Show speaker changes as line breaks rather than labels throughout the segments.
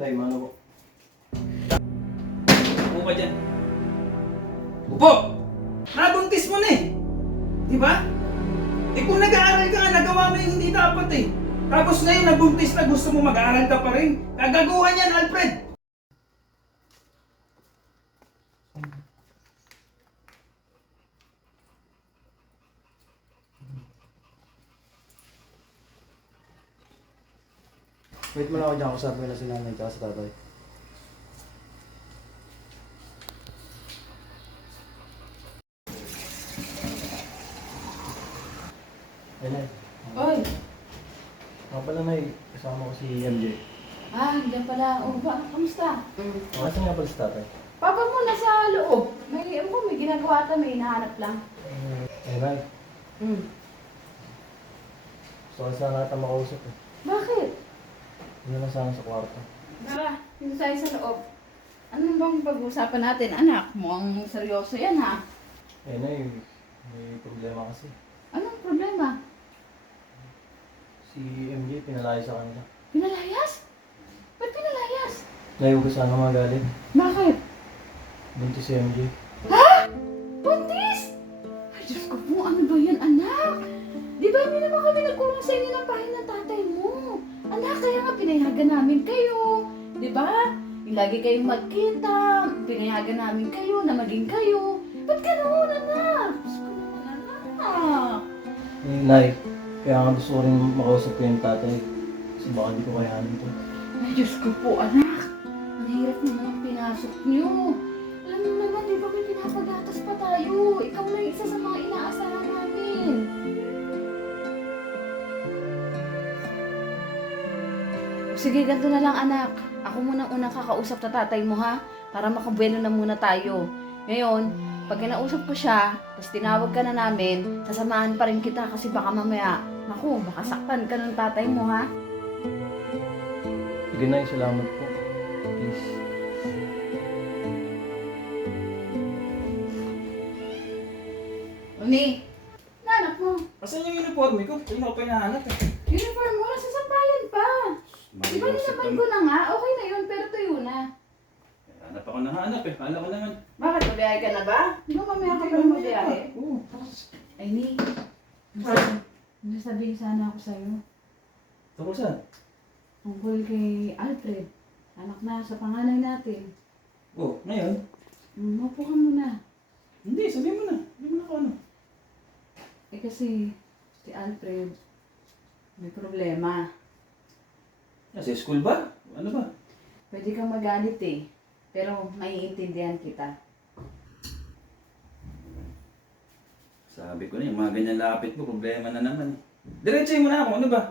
Tay, mano po.
Upo ka dyan. Upo! Nabuntis mo na eh. Di ba? Eh kung nag-aaral ka nga, nagawa mo yung hindi dapat eh. Tapos ngayon nabuntis na gusto mo mag-aaral ka pa rin. Kagaguhan yan, Alfred!
Wait mo lang ako dyan, kasabi ko na si nanay tsaka si tatay. Ay, nay.
Oy,
Nga pala, nay. Kasama ko si MJ.
ah, diyan pala. O, ba, kamusta?
Kasi nga pala si tatay.
Papa mo nasa loob. May, ano ko, may ginagawa ata, may hinahanap lang.
Ay, nay.
Hmm.
Gusto ko sana natin makausap eh.
Bakit?
Hindi na sana sa kwarto.
Tara, dito tayo sa loob. Ano bang pag-uusapan natin, anak? Mukhang seryoso yan, ha?
Eh, nay. May problema kasi.
Anong problema?
Si MJ pinalayo sa kanila.
Pinalayas? Ba't pinalayas?
Huwag ka sana magalit.
Bakit?
Buntis si MJ.
Ha? Buntis? Ay, Diyos ko po, ano ba yan, anak? Di ba hindi naman kami nagkulong sa inyo ng bahay ng tatay mo? Anak, kaya nga pinayagan namin kayo. Di ba? Lagi kayong magkita. Pinayagan namin kayo na maging kayo. Ba't ganoon, anak? Diyos ko naman, anak.
Eh, Nay, kaya nga gusto ko rin makausap ko yung tatay. Kasi baka di ko kayanin to.
Ay, Diyos ko po, anak. Ang hirap naman ang pinasok niyo. Sige, ganito na lang anak. Ako muna ang unang kakausap na tatay mo ha, para makabuelo na muna tayo. Ngayon, pag kinausap ko siya, tapos tinawag ka na namin, sasamahan pa rin kita kasi baka mamaya, naku, baka saktan ka ng tatay mo ha.
Sige, Nay, salamat po. Please.
Uni, nanak mo.
Asan yung uniforme ko? Hindi mo pa hinahanap eh.
Uniform mo. Di ba nilabay ko na nga? Okay na yun, pero tuyo na.
Hanap ako ng hanap eh. Kala ko naman.
Bakit, mabiyahe ka na ba? Di ba mamaya ka pa mabiyahe?
Oo.
Ay, ni. Ano sabihin sana ako sa'yo?
Tungkol saan?
Tungkol kay Alfred. Anak na sa panganay natin.
Oh, ngayon?
Hmm, Maupo ka muna.
Hindi, sabihin mo na. Sabihin mo na kung ano.
Eh kasi, si Alfred, may problema.
Nasa school ba? Ano ba?
Pwede kang magalit eh. Pero maiintindihan kita.
Sabi ko na yung mga ganyan lapit mo, problema na naman. Diretsuhin mo na ako, ano ba?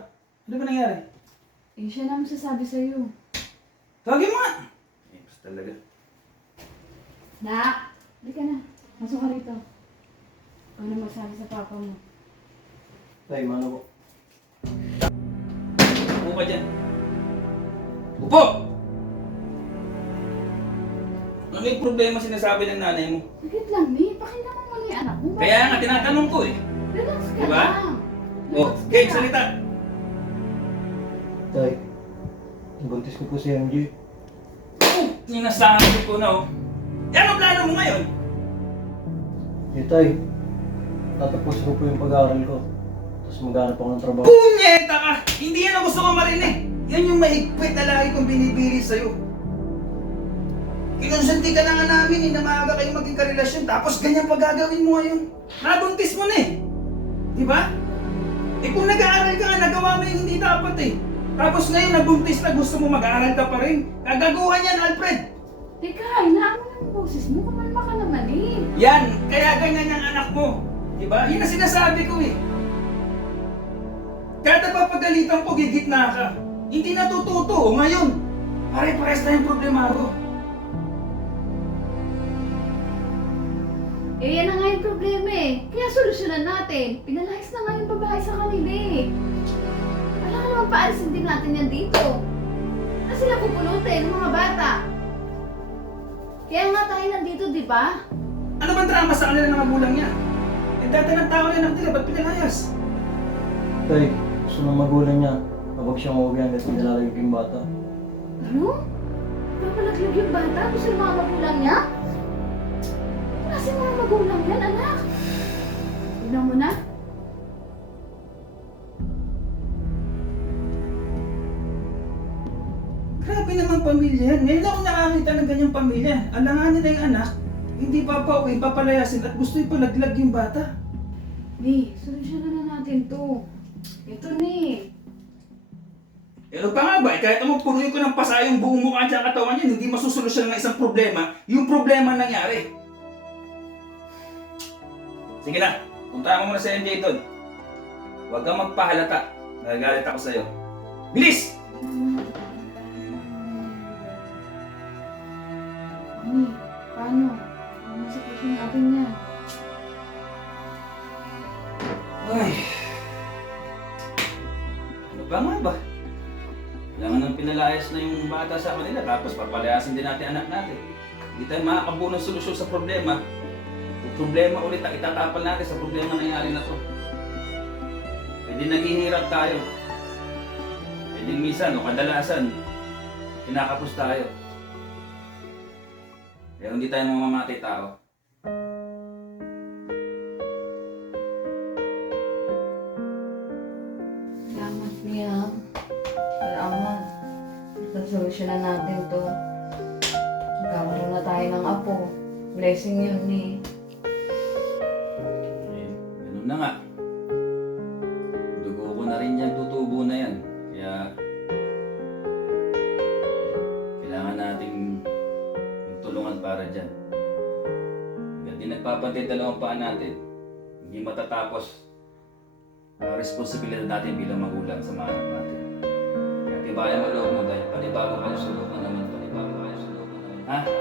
Ano ba nangyari?
Eh, siya na masasabi sa'yo.
Tawagin mo nga! Eh, basta talaga.
Nak! Hindi ka na. Masok ka rito. Ano masabi sa papa mo?
Tay, mano po.
Upo ka dyan. Upo! Ano yung problema sinasabi ng nanay mo?
Saglit lang, Mi. Pakinggan mo muna yung anak mo.
Kaya nga, tinatanong ko eh.
Relax ka
Diba?
lang.
Oh,
Relax ka
Kate,
lang.
salita!
Tay, buntis ko po si MJ.
Oh, sinasabi ko na oh. Eh, ano plano mo ngayon?
Eh, Tay, tatapos ko po yung pag-aaral ko. Tapos maghanap ako ng trabaho.
Punyeta ka! Hindi yan ang gusto ko marinig. Yan yung mahigpit na lagi kong binibili sa'yo. Kinonsulti ka na nga namin eh, na maaga kayong maging karelasyon. Tapos ganyan pa gagawin mo ngayon. Nabuntis mo na eh. Di ba? Eh kung nag-aaral ka nga, nagawa mo yung hindi dapat eh. Tapos ngayon nabuntis na gusto mo mag-aaral ka pa rin. Kagaguhan yan, Alfred.
Teka, inaan mo ng boses mo. Kumalma ka naman eh.
Yan, kaya ganyan yung anak mo. Di ba? Yan ang sinasabi ko eh. Kada papagalitan ko, gigitna ka. Hindi natututo. Ngayon, pare-pares na yung problema ko.
Eh, yan na nga yung problema eh. Kaya solusyonan natin. Pinalayas na nga yung babae sa kanila eh. Alam ka naman, paalisin din natin yan dito. Na sila pupulutin, ng mga bata. Kaya nga tayo nandito, di ba?
Ano bang drama sa kanila ng magulang niya? Eh, dati ng tao rin ang nila, ba't pinalayas?
Tay, gusto ng magulang niya. Kapag siya umuwi hanggang nilalagay ko yung bata.
Ano? Nagpapalaglag yung bata. Gusto ng mga magulang niya? Kasi mga magulang yan, anak. Tignan mo na.
Grabe naman pamilya yan. Ngayon ako nakakita ng ganyang pamilya. Alanganin na yung anak, hindi papauwi, papalayasin at gusto ipalaglag yung bata.
Ni, solusyonan na natin to. Ito ni.
Ano pa nga ba? Eh, kahit naman punuin ko ng pasa yung buong mukha at katawan niya, hindi masusolusyon ng isang problema, yung problema nangyari. Sige na, punta mo muna sa MJ doon. Huwag kang magpahalata. Nagagalit ako sa'yo. Bilis! Kailangan nang pinalayas na yung bata sa kanila tapos papalayasin din natin anak natin. Hindi tayo makakabuo ng solusyon sa problema. Yung problema ulit ang itatapal natin sa problema na nangyari na to. Pwede naghihirap tayo. Pwede minsan o kadalasan, kinakapos tayo. Pero hindi tayo mamamatay tao.
Nasolusyonan natin to. Magkakaroon na tayo ng apo. Blessing yun ni.
Eh, ganun na nga. Dugo ko na rin yan, tutubo na yan. Kaya, kailangan nating magtulungan para dyan. Hanggang di nagpapantay dalawang paa natin, hindi matatapos ang responsibilidad natin bilang magulang sa mga anak tibayan mo loob mo dahil panibago kayo sa loob mo naman. Panibago kayo sa loob mo naman. Ha?